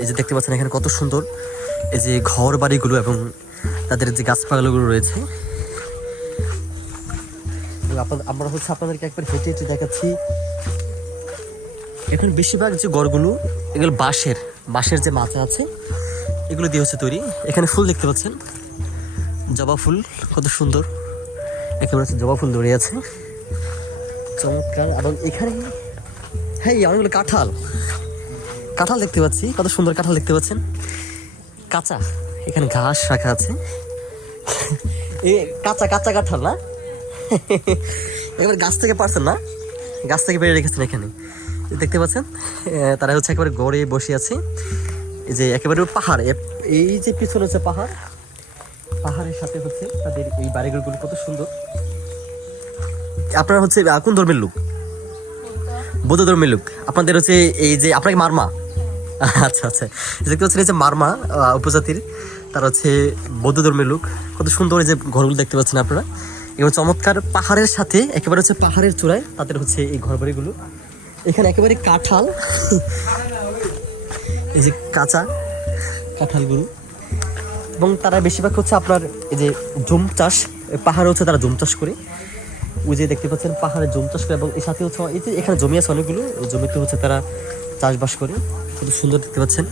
এই যে দেখতে পাচ্ছেন এখানে কত সুন্দর এই যে ঘর বাড়িগুলো এবং তাদের যে গাছপালাগুলো রয়েছে। আমরা হচ্ছে আপনাদেরকে একবার হেঁটে হেঁটে দেখাচ্ছি। এখানে বেশিরভাগ যে ঘরগুলো এগুলো বাঁশের যে মাচা আছে এগুলো দিয়ে হচ্ছে তৈরি। এখানে ফুল দেখতে পাচ্ছেন, জবা ফুল কত সুন্দর, একেবারে হচ্ছে জবা ফুল ধরে আছে, চমৎকার। এবং এখানে হ্যাঁ অনেকগুলো কাঁঠাল দেখতে পাচ্ছি, কত সুন্দর কাঁঠাল দেখতে পাচ্ছেন, কাঁচা। এখানে ঘাস রাখা আছে, এই কাঁচা কাঁচা কাঁঠাল না, এবার গাছ থেকে পারছেন না, গাছ থেকে বেরিয়ে রেখেছেন এখানে দেখতে পাচ্ছেন। তারা হচ্ছে একেবারে গড়ে বসে আছে। এই যে একেবারে পাহাড়, এই যে পিছনে হচ্ছে পাহাড়ের সাথে হচ্ছে তাদের এই বাড়িগুলো কত সুন্দর। আপনারা হচ্ছে কোন ধর্মের লোক? বৌদ্ধ ধর্মের লোক। আপনাদের হচ্ছে এই যে আপনাকে মারমা, আচ্ছা আচ্ছা, দেখতে পাচ্ছেন এই যে মারমা উপজাতির, তারা হচ্ছে বৌদ্ধ ধর্মের লোক। কত সুন্দর এই যে ঘরগুলো দেখতে পাচ্ছেন আপনারা, এবং চমৎকার পাহাড়ের সাথে একেবারে হচ্ছে পাহাড়ের চূড়ায় তাদের হচ্ছে এই ঘর বাড়িগুলো। এখানে একেবারে কাঁঠাল, এই যে কাঁচা কাঁঠালগুলো। এবং তারা বেশিরভাগ হচ্ছে আপনার এই যে জুম চাষ, পাহাড়ে হচ্ছে তারা জুম চাষ করে, ওই যে দেখতে পাচ্ছেন পাহাড়ে জুম চাষ করে। এবং এর সাথে হচ্ছে এই যে এখানে জমি আছে অনেকগুলো, ওই জমিতে হচ্ছে তারা চাষবাস করে, খুব সুন্দর দেখতে পাচ্ছেন।